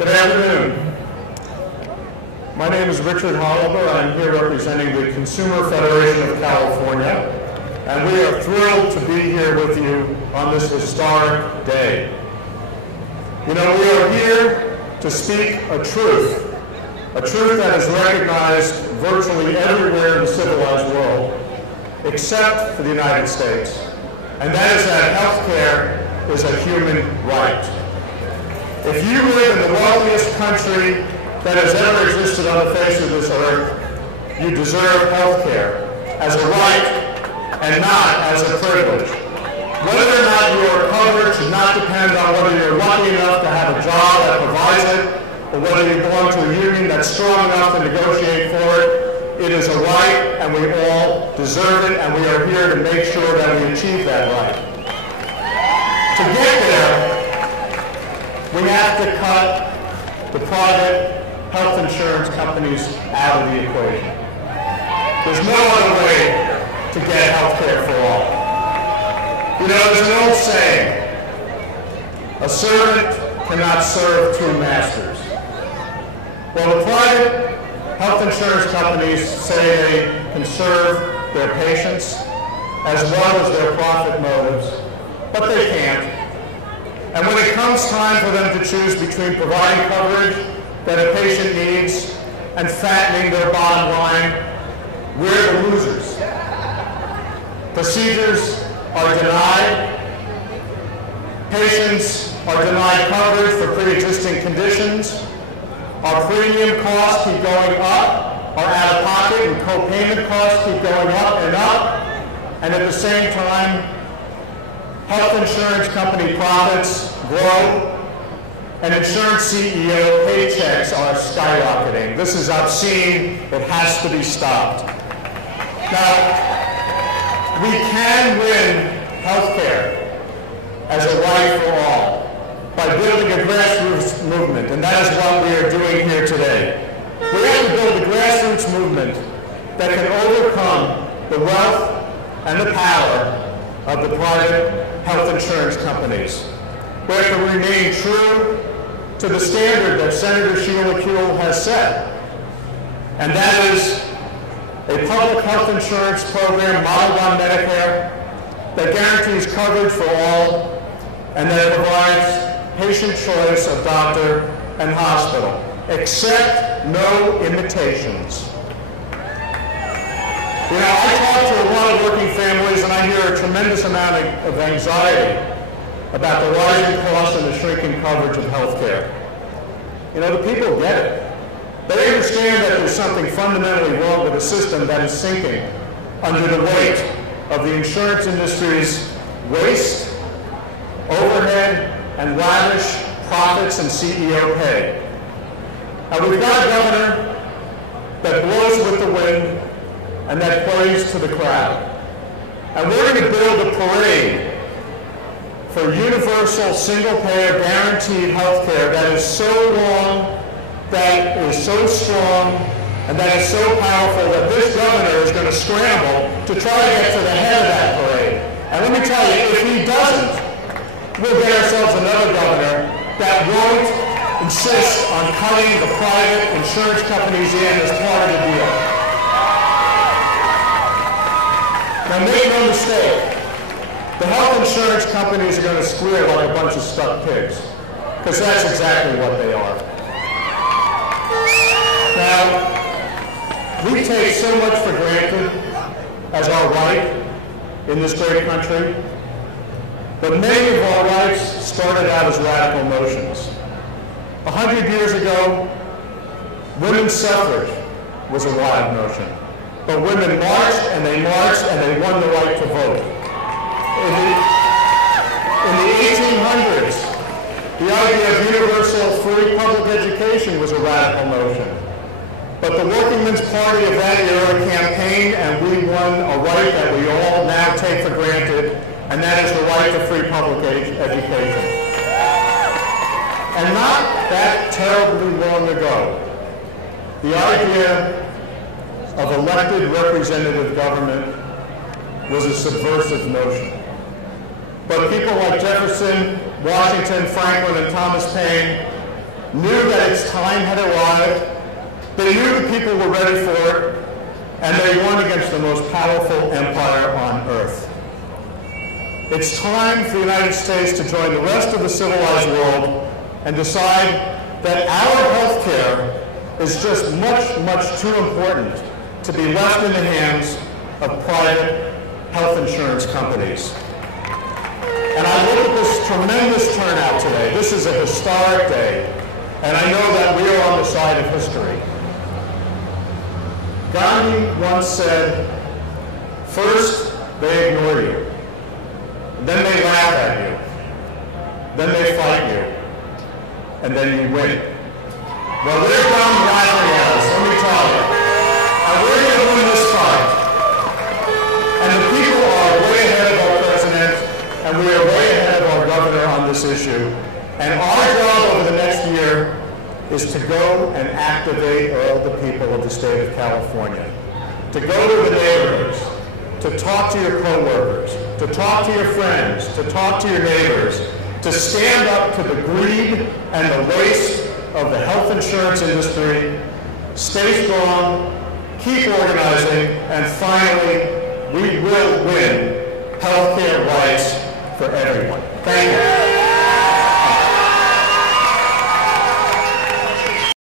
Good afternoon. My name is Richard Holober. I'm here representing the Consumer Federation of California, and we are thrilled to be here with you on this historic day. You know, we are here to speak a truth that is recognized virtually everywhere in the civilized world, except for the United States, and that is that health care is a human right. If you live in the wealthiest country that has ever existed on the face of this earth, you deserve health care as a right and not as a privilege. Whether or not you are covered should not depend on whether you're lucky enough to have a job that provides it, or whether you belong to a union that's strong enough to negotiate for it. It is a right, and we all deserve it, and we are here to make sure that we achieve that right. To get there, we have to cut the private health insurance companies out of the equation. There's no other way to get health care for all. You know, there's an old saying, a servant cannot serve two masters. Well, the private health insurance companies say they can serve their patients as well as their profit motives, but they can't. And when it comes time for them to choose between providing coverage that a patient needs and fattening their bottom line, we're the losers. Procedures are denied. Patients are denied coverage for pre-existing conditions. Our premium costs keep going up. Our out-of-pocket and co-payment costs keep going up and up. And at the same time, health insurance company profits grow, and insurance CEO paychecks are skyrocketing. This is obscene. It has to be stopped. Now, we can win health care as a right for all by building a grassroots movement, and that is what we are doing here today. We have to build a grassroots movement that can overcome the wealth and the power of the private health insurance companies. We have to remain true to the standard that Senator Sheila Kuehl has set, and that is a public health insurance program modeled on Medicare that guarantees coverage for all and that provides patient choice of doctor and hospital, except no imitations. You know, I talk to a lot of working families, and I hear a tremendous amount of anxiety about the rising costs and the shrinking coverage of health care. You know, the people get it. They understand that there's something fundamentally wrong with a system that is sinking under the weight of the insurance industry's waste, overhead, and lavish profits and CEO pay. And we've got a governor that blows with the wind and that plays to the crowd. And we're going to build a parade for universal, single-payer, guaranteed health care that is so long, that is so strong, and that is so powerful that this governor is going to scramble to try to get to the head of that parade. And let me tell you, if he doesn't, we'll get ourselves another governor that won't insist on cutting the private insurance companies in as part of the deal. Now, make no mistake, the health insurance companies are going to squeal like a bunch of stuck pigs, because that's exactly what they are. Now, we take so much for granted as our right in this great country, but many of our rights started out as radical notions. 100 years ago, women's suffrage was a wild notion. But women marched, and they won the right to vote. In the 1800s, the idea of universal free public education was a radical notion. But the Working Men's Party of that era campaigned, and we won a right that we all now take for granted, and that is the right to free public education. And not that terribly long ago, the idea of elected representative government was a subversive notion. But people like Jefferson, Washington, Franklin, and Thomas Paine knew that its time had arrived. They knew the people were ready for it, and they won against the most powerful empire on earth. It's time for the United States to join the rest of the civilized world and decide that our health care is just much, much too important to be left in the hands of private health insurance companies. And I look at this tremendous turnout today. This is a historic day, and I know that we are on the side of history. Gandhi once said, first they ignore you, then they laugh at you, then they fight you, and then you win. Well, they're done laughing at us, let me tell you. And we're going to win this fight. And the people are way ahead of our president, and we are way ahead of our governor on this issue. And our job over the next year is to go and activate all the people of the state of California, to go to the neighborhoods, to talk to your coworkers, to talk to your friends, to talk to your neighbors, to stand up to the greed and the waste of the health insurance industry, stay strong, keep organizing, and finally, we will win health care rights for everyone. Thank you.